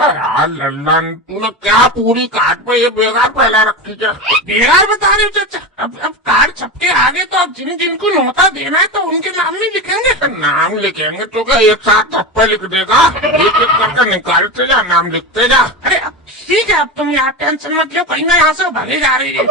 यार लल्लन, तूने क्या पूरी कार्ड पे ये बेगार फैला रखी क्या? बेगार बता रहे हो चाचा? अब कार्ड छपके आगे तो अब जिन जिनको नोटा देना है तो उनके नाम नहीं लिखेंगे? नाम लिखेंगे तो क्या एक साथ छप्पे लिख देगा? एक एक करके निकालते जा, नाम लिखते जा। अरे अब ठीक है, अब तुम यार टेंशन मत लो, कहीं ना यहाँ से भागे जा रही है।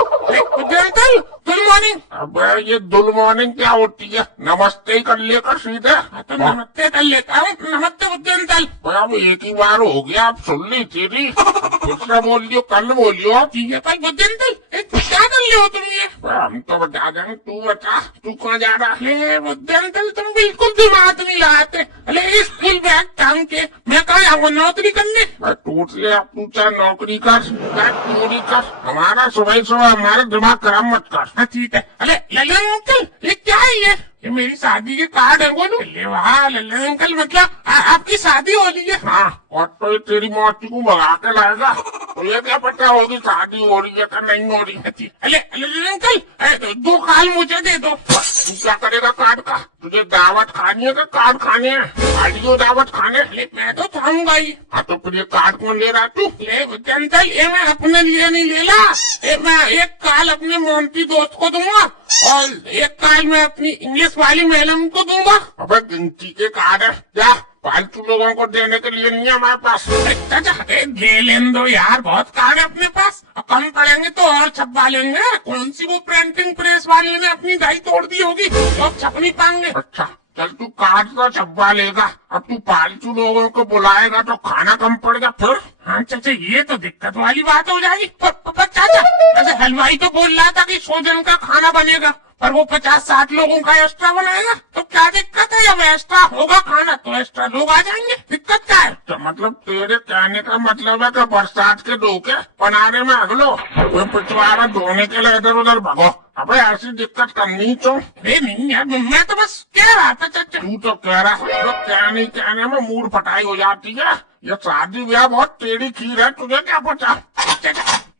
Uncle good morning. अब ये गुड मॉर्निंग क्या होती है? नमस्ते ही कर लेकर सीधे। तो नमस्ते कर लेता हूँ। नमस्ते बुद्धि अंकल। अब एक ही बार हो गया, आप सुन ली तेरी। दूसरा बोलियो, कल बोलियो। ठीक है कल बुद्धि अंकल, क्या कर ले हो तुम ये? हम तो बता देंगे, तू बता तू कहाँ जा रहा है? बुद्धि अंकल तुम बिल्कुल दिमाग नहीं लगाते। अरे स्कूल बैग टांग के मैं कहाँ जाऊँगा नौकरी करने? टूट ले, आप तू चाहे नौकरी कर चोरी कर, हमारा सुबह सुबह हमारा दिमाग खराब मत कर। हाँ ठीक है। अरे ललन अंकल ये क्या है ये मेरी शादी के कार्ड है बोलो। वाह ललन अंकल, मतलब आपकी शादी हो रही है? हाँ, और तो ये तेरी मौसी को भगा के लाएगा, तो ये क्या पता होगी शादी हो रही है कि नहीं हो रही है। अरे ललन अंकल 2 काल मुझे दे दो। तू क्या करेगा कार्ड का? तुझे दावत खानी है कि कार्ड खाने हैं? खाली दावत खाने? मैं तो खाऊंगा ही। हाँ तो फिर ये कार्ड कौन ले रहा तू? अंकल ये मैं अपने लिए नहीं ले रहा, मैं एक काल अपने मोंटी दोस्त को दूंगा और एक काल मैं अपनी इंग्लिश वाली मैडम को दूंगा। अबे गिनती के कार्ड है क्या? फालतू लोगों को देने के लिए नहीं है हमारे पास। दे लेने दो यार, बहुत कार्ड है अपने पास, कम पड़ेंगे तो और छपवा लेंगे। कौन सी वो प्रिंटिंग प्रेस वाले ने अपनी दाई तोड़ दी होगी तो अब छप नहीं पाएंगे। अच्छा चल तू कार्ड तो छपवा लेगा, अब तू फालतू लोगों को बुलाएगा तो खाना कम पड़ेगा फिर। हाँ चाचा ये तो दिक्कत वाली बात हो जाएगी। पर चाचा ऐसे हलवाई तो बोल रहा था कि 100 जन का खाना बनेगा, पर वो 50-60 लोगों का एक्स्ट्रा बनाएगा, तो क्या दिक्कत है? जब एक्स्ट्रा होगा खाना तो एक्स्ट्रा लोग आ जाएंगे, दिक्कत क्या है? तो मतलब तेरे कहने का मतलब है कि बरसात के धोखे बनाने में अगलो पिछवाड़ा धोने के लिए इधर उधर भगो। अबे ऐसी दिक्कत करनी तो नहीं यार, मैं तो बस कह रहा था चाचा। तू तो कह रहा है, तो कहने में मूड फटाई हो जाती है। ये शादी ब्याह बहुत टेढ़ी खीर है, तुझे क्या पता?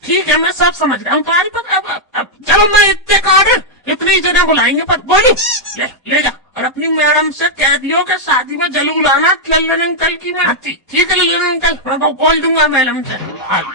ठीक है मैं सब समझ रहा हूँ तुम्हारी बात। अब चलो मैं इतने कार्ड इतनी जगह बुलाएंगे, पर बोलू ले जा और अपनी मैडम से कह दियो कि शादी में जरूर आना ललन अंकल की। मैं ठीक है ललन अंकल, मैं बोल दूंगा मैडम से।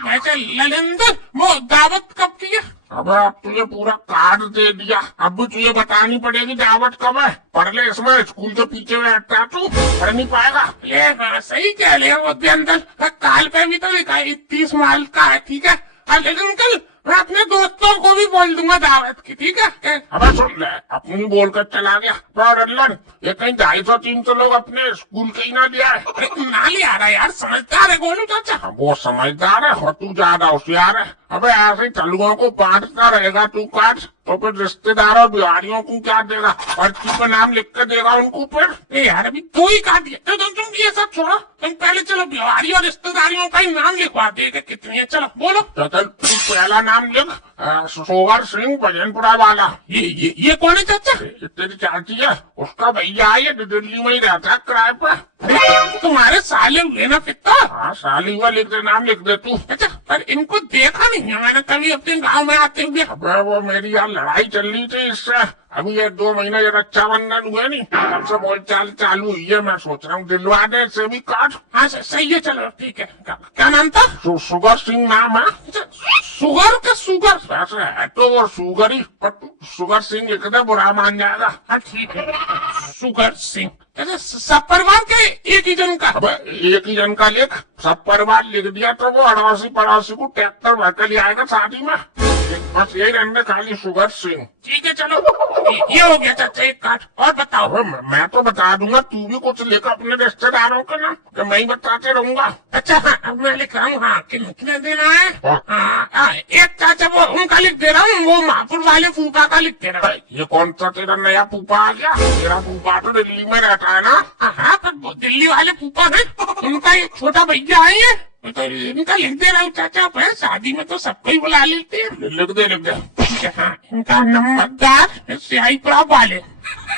वैसे ललन वो दावत कब की है? अब तुझे पूरा कार्ड दे दिया, अब तुझे बतानी पड़ेगी दावत कब है। पढ़ ले इसमें, स्कूल के पीछे बैठता तू, पढ़ नहीं पाएगा। ये सही कह ले अंकल, काल पे भी तो लिखा है 30 मार्च का है। ठीक है अंकल, मैं अपने दोस्तों को भी बोल दूंगा दावत की, ठीक है? अब सुन ले, अपनी बोलकर चला गया लल्लन, ये कहीं 250-300 लोग अपने स्कूल के ही ना लिया है। ना लिया रहा यार, समझदार है गोलू चाचा। वो समझदार है और तू ज्यादा होशियार है। अबे ऐसे चलुओं को बांटता रहेगा तू काट, तो फिर रिश्तेदारों बिहारियों को क्या देगा? पर्ची पे नाम लिख के देगा उनको फिर। यार अभी तू ही काट दिया, तो तुम ये सब छोड़ो, तुम पहले चलो बिहारी और रिश्तेदारियों का ही नाम लिखवा देगा। कितनी है चलो बोलो। तो चल तू पहला नाम लिख, सोगर सिंह भजनपुरा वाला। ये कौन है चाचा? तेरी चाची है, उसका भैया है, दिल्ली में ही रहता है किराए पे। तुम्हारे साले हुए ना पिता? हाँ साली हुआ, लिख दे नाम लिख दे तू। अच्छा पर इनको देखा नहीं है मैंने कभी अपने गांव में आते हुए। अबे वो मेरी यार लड़ाई चल रही थी इससे, अभी ये 2 महीने ये रक्षाबंधन हुए नहीं, तब से बोल चाल चालू हुई है। मैं सोच रहा हूँ दिलवा दे से भी कार्ड। हाँ सही है चलो ठीक है। क्या नाम था? सुगर सिंह नाम है। सुगर का सुगर वैसे है तो वो सुगर ही, पर सुगर सिंह लिख दे, बुरा मान जाएगा। हाँ ठीक है सुगर सिंह। सब परिवार के एक ही जन का? एक ही जन का लिख, सब परिवार लिख दिया तो वो अड़ोसी पड़ोसी को ट्रैक्टर भर कर ले आएगा शादी में। बस यही रहने खाली सुगर सिंह। ठीक है चलो ये हो गया चाचा एक कार्ड। और बताओ? मैं तो बता दूंगा, तू भी कुछ लिख अपने रिश्तेदारों का ना, कि मैं ही बताते रहूंगा। अच्छा हाँ अब मैं लिख रहा हूँ। हाँ कितने देना है? हाँ एक चाचा वो उनका लिख दे रहा हूँ, वो महापुर वाले फूफा का लिख दे रहा हूँ। ये कौन सा तेरा नया फूफा आ गया? तेरा फूफा तो दिल्ली में रहता है ना? हाँ पर दिल्ली वाले फूफा है, उनका एक छोटा भैया है, तो इनका लिख दे रहा हूँ चाचा। पर शादी में तो सबको ही बुला लेते हैं। लिख दे। हाँ इनका नंबरदार स्याही प्राप वाले।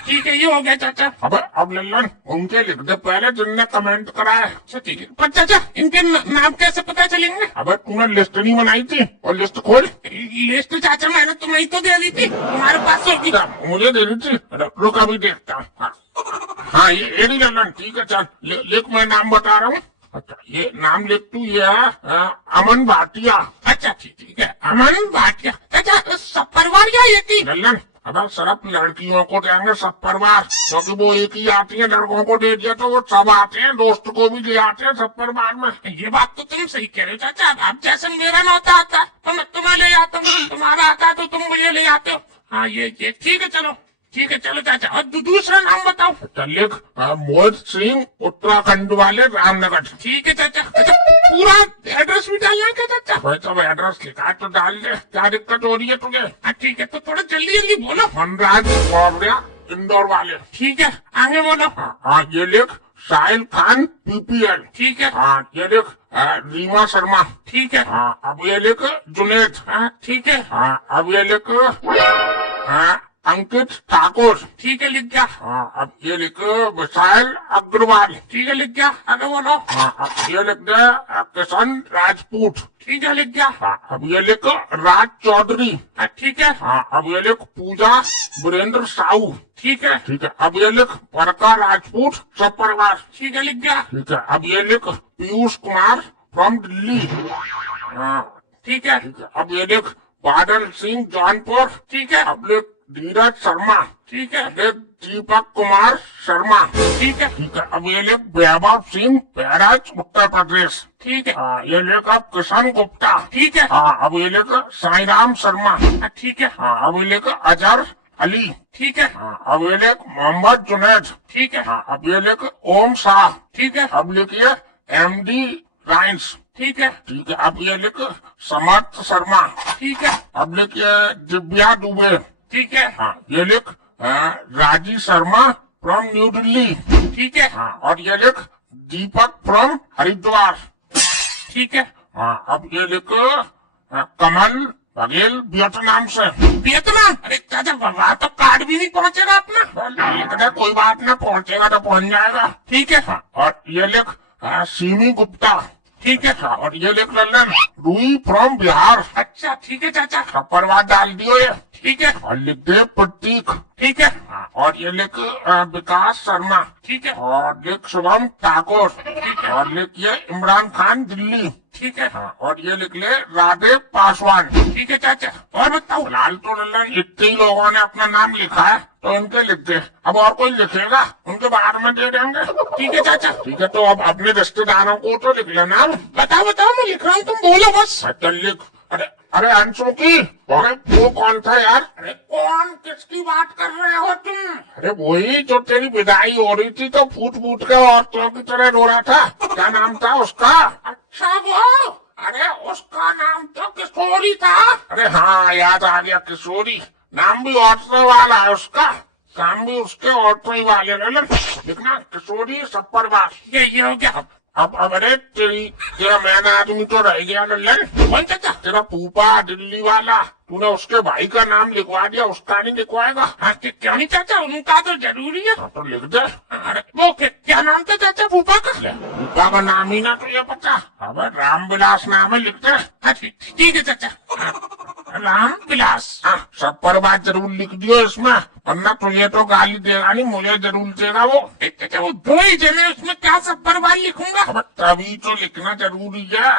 ठीक है ये हो गया चाचा। अब लल्लन उनके लिख दे पहले जिनने कमेंट करा है। अच्छा ठीक है, पर चाचा इनके नाम कैसे पता चलेंगे? अब तूने लिस्ट नहीं बनाई थी, और लिस्ट खोल। लिस्ट चाचा मैंने तुम्हें तो दे दी थी, तुम्हारे पास होगी। मुझे दे दी थी, रुक अभी देखता हूँ। हाँ ये लल्लन ठीक है चल लिख, मैं नाम बता रहा हूँ। अच्छा ये नाम लिख तू, ये है अमन भाटिया। अच्छा ठीक है, अमन भाटिया। अच्छा सब परिवार क्या ये थी लल्लन? अब सिर्फ लड़कियों को देंगे सब परिवार, क्योंकि वो एक ही आती है, लड़कों को दे दिया तो वो सब आते हैं, दोस्त को भी ले आते हैं सब परिवार में। ये बात तो तुम सही कह रहे हो चाचा। अब जैसे मेरा नौता आता है तो मैं तुम्हें ले आता हूँ, तुम्हारा आता है तो तुम मुझे ले आते हो। हाँ ये ठीक है, चलो ठीक है, चलो चाचा। और दूसरा नाम बताओ। लिख मोहित सिंह, उत्तराखंड वाले, रामनगर। ठीक है चाचा। अच्छा पूरा एड्रेस भी डालना है क्या चाचा? भाई सब एड्रेस लिखा तो डाल दे, क्या दिक्कत हो रही है तुझे? ठीक है, तो थोड़ा जल्दी जल्दी बोलो। मनराज बोबड़िया, इंदौर वाले। ठीक है, आगे बोलो। हाँ ये लिख साहिल खान, PPL। ठीक है। हाँ ये लिख रीमा शर्मा। ठीक है। हाँ अब ये लिख जुनेद। हाँ ठीक है। हाँ अब ये लिख अंकित ठाकुर। ठीक है, लिख गया। हाँ अब ये लिख विशाल अग्रवाल। ठीक है, लिख गया। आगे बोलो। हाँ अब ये लिख दे किशन राजपूत। ठीक है, लिख गया। हाँ अब ये लिख राज चौधरी। ठीक है। हाँ अब ये लिख पूजा वीरेंद्र साहू। ठीक है। ठीक है, अब ये लिख परका राजपूत, सब परिवार। ठीक है, लिख गया। ठीक है, अब ये लिख पीयूष कुमार फ्रॉम दिल्ली। ठीक है। ठीक है, अब ये लिख बादल सिंह जौनपुर। ठीक है। अब लिख धीरज शर्मा। ठीक है। लिख दीपक कुमार शर्मा। ठीक है। ठीक है, अब ये लिख वैभव सिंह, बहराइच, उत्तर प्रदेश। ठीक है। ये लिख अब किशन गुप्ता। ठीक है। हाँ अब ये लिख साई राम शर्मा। ठीक है। हाँ अब ये लिख अजहर अली। ठीक है। हाँ अब ये लिख मोहम्मद जुनैद। ठीक है। हाँ अब ये लिख ओम शाह। ठीक है। अब लिखिए MD राइंस। ठीक है। ठीक है, अब ये लिख समर्थ शर्मा। ठीक है। अब लिखिए दिव्या दुबे। ठीक है। हाँ ये लिख राजी शर्मा फ्रॉम न्यू दिल्ली। ठीक है। हाँ और ये लिख दीपक फ्रॉम हरिद्वार। ठीक है। हाँ अब ये लिख कमल बघेल, वियतनाम से। वियतनाम? अरे चाचा वहाँ तो कार्ड भी नहीं पहुँचेगा अपना। कोई बात ना, पहुँचेगा तो पहुँच जाएगा। ठीक है। हाँ और ये लिख सीमी गुप्ता। ठीक है। हाँ और ये लिख लल्लन रूई फ्रॉम बिहार। अच्छा ठीक है चाचा, परिवार डाल दियो ये। ठीक है। और लिख दे प्रतीक। ठीक है। हाँ और ये लिख विकास शर्मा। ठीक है। और लिख शुभम ठाकुर। ठीक है। और लिख ये इमरान खान, दिल्ली। ठीक है। हाँ और ये लिख ले राधे पासवान। ठीक है चाचा। और बताओ। फिलहाल तो लल्लन इतने ही लोगों ने अपना नाम लिखा है, तो इनके लिख दे। अब और कोई लिखेगा उनके बाद में दे देंगे। ठीक है चाचा। ठीक है, तो अब अपने रिश्तेदारों को तो लिख लेना। बताओ बताओ, मैं लिख रहा हूँ, तुम बोलो बस। चल लिख। अरे अरे अंशु की, अरे वो कौन था यार? अरे कौन, किसकी बात कर रहे हो तुम? अरे वही जो तेरी विदाई हो रही थी तो फूट फूट के औरतों की तरह रो रहा था, क्या नाम था उसका? अच्छा वो, अरे उसका नाम तो किशोरी था। अरे हाँ याद आ गया, किशोरी। नाम भी औरतों वाला है उसका, काम भी उसके औरतों ही वाले। लिखना किशोरी सब परिवार। ये हो गया। अब अरे तेरा मैन आदमी तो रह गया लल्लन। कौन चाचा? तेरा फूफा दिल्ली वाला, तूने उसके भाई का नाम लिखवा दिया, उसका नहीं लिखवाएगा? हाँ क्या नहीं चाचा, उनका तो जरूरी है। तो लिख दे। अरे वो क्या नाम था चाचा फूफा का? फूफा का नाम ही ना तुझे पता? अब रामविलास नाम है, लिख दे। ठीक है चाचा, रामविलास। सब पर बात जरूर लिख दियो इसमें, वरना तुझे तो गाली देगा नहीं, मुझे जरूर देगा वो। चाचा वो दो ही जने, उसमें क्या सब पर बात लिखूंगा? तभी तो लिखना जरूरी है,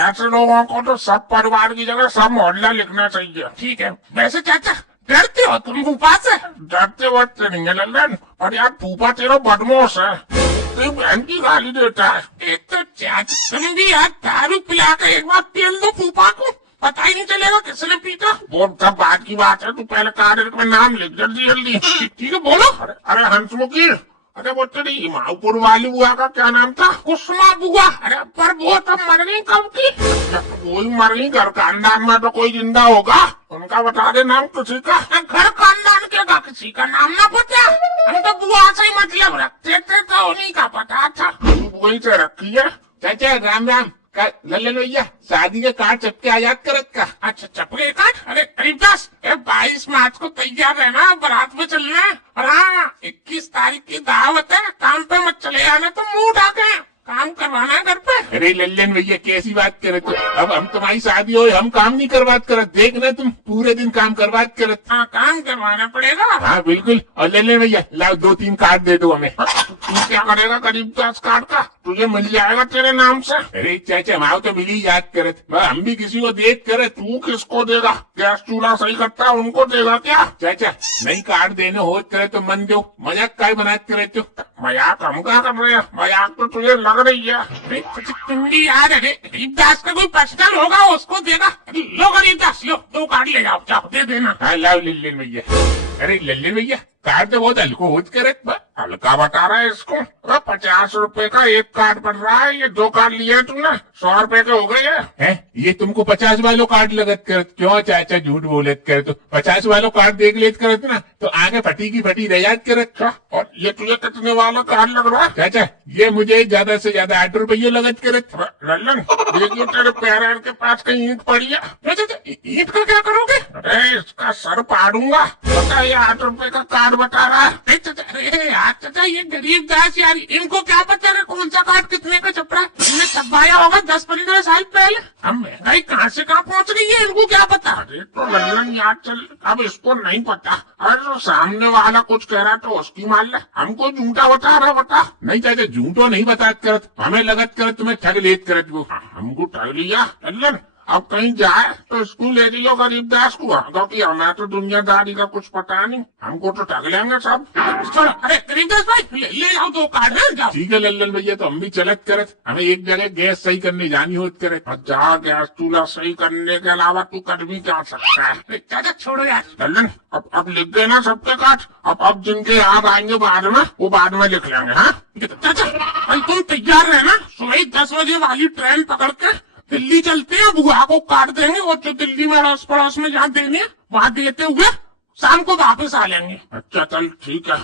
ऐसे लोगों को तो सब परिवार की जगह सब मोहल्ला लिखना चाहिए। ठीक है। वैसे चाचा डरते हो तुम फूफा से? डरते वरते नहीं है लल्लन, और यार फूफा तेरा बदमाश है, तेरी बहन की गाली देता है। एक तो चाचा तुम भी यार दारू पिला कर एक बार तेल दो फूफा को, पता ही नहीं चलेगा किसने पीता। वो सब बात की बात है, तू पहले कार्ड में नाम लिख जल्दी जल्दी। ठीक है बोलो। अरे हंसमुखी, अरे वो तेरी माऊपुर वाली बुआ का क्या नाम था? कुसुमा बुआ। अरे पर वो तो मर गई कब की? कोई मर गई, घर खानदान में तो कोई जिंदा होगा, उनका बता दे नाम किसी का। घर खानदान के का किसी का नाम ना पता? हम तो बुआ से ही मतलब रखते थे, तो उन्हीं का पता था। वही से रखी है। चाचा राम राम। लल्लन भैया शादी के कार्ड चपके आयात करत का? अच्छा चपके कार्ड? अरे करीबदास 22 मार्च को तैयार रहना, बारात में चलना है। और हाँ 21 तारीख की दावत है, काम पे मत चले आना, तो मुंह उठा के काम करवाना है घर पे। अरे लल्लन भैया कैसी बात करे तू, अब हम तुम्हारी शादी हो, हम काम नहीं करवात करत, देख ना तुम पूरे दिन काम करवात करत। हाँ काम करवाना पड़ेगा। हाँ बिल्कुल। और लल्लन भैया लाओ 2-3 कार्ड दे दो हमें। तू क्या करेगा करीबदास कार्ड का? तुझे मिल जाएगा तेरे नाम से। अरे चाचा माओ तो मिली याद करत, हम भी किसी को देख करत। तू किसको देगा? गैस चूल्हा सही करता है उनको देगा क्या? चाचा नई कार्ड देने होत करे तो मन दो, मजाक काय बनात करे तो। मजाक हम क्या कर रहे हैं? मजाक तो तुझे लग रही है। तुमने यार गरीबदास का कोई पर्सनल होगा उसको देगा। लो गरीबदास लो, 2 कार्ड ले जाओ, जाओ दे देना। हाँ लाओ लल्लन भैया। अरे लल्लन भैया कार्ड तो बहुत हल्को होत करे। हल्का बता रहा है इसको? 50 रुपए का 1 कार्ड पड़ रहा है। ये 2 कार्ड लिए तूने, 100 रुपए के हो गए हैं। ये तुमको 50 वालों कार्ड लगत करत। क्यों चाचा झूठ बोलत करे? तो 50 वालों कार्ड देख लेत करत ना तो आगे फटी की फटी रह जात करत। और ये तुझे कितने वाला कार्ड लग रहा है? चाचा ये मुझे ज्यादा से ज्यादा 8 रुपये लगत करत। लल्लन देखिए तेरे पैर के पास कहीं ईंट पड़ी है। ईंट का क्या करोगे? अरे इसका सर फाड़ूंगा। बता ये 8 रुपए का कार्ड बता रहा है। अरे यार चाचा ये गरीबदास यार, इनको क्या पता है कौन सा कार्ड कितने का छप रहा है? इन्हें छपाया होगा 10-15 साल पहले। अब महंगाई कहाँ से कहाँ पहुँच रही है, इनको क्या पता? अरे तो लल्लन याद चल, अब इसको नहीं पता। अरे तो सामने वाला कुछ कह रहा तो उसकी मान ले, हमको झूठा बता रहा। बता। नहीं चाचा झूठो नहीं बतात करत, हमें लगत करत तुम्हें ठग लेत करत। वो हमको ठग लिया। लल्लन अब कहीं जाए तो स्कूल ले जाइयो गरीबदास को, क्योंकि हमें तो दुनियादारी का कुछ पता नहीं। हमको तो ठग लेंगे सब। चलो अरे गरीबदास भाई ले आओ 2 कार्ड है, जाओ। ठीक है लल्लन भैया, तो हम भी चलत करत। हमें एक जगह गैस सही करने जानी होत करे। जा गैस चूल्हा सही करने के अलावा तू कर भी क्या सकता है? चाचा छोड़ो यार। लल्लन अब लिख देना सबके कार्ड। अब जिनके याद आएंगे बाद में वो बाद में लिख लेंगे। हाँ चाचा भाई तुम तैयार रहना, सुबह 10 बजे वाली ट्रेन पकड़ के दिल्ली चलते हैं। बुआ को काट देंगे और जो दिल्ली में अड़ोस पड़ोस में जहाँ देनी है वहाँ देते हुए शाम को वापस आ लेंगे। अच्छा चल ठीक है।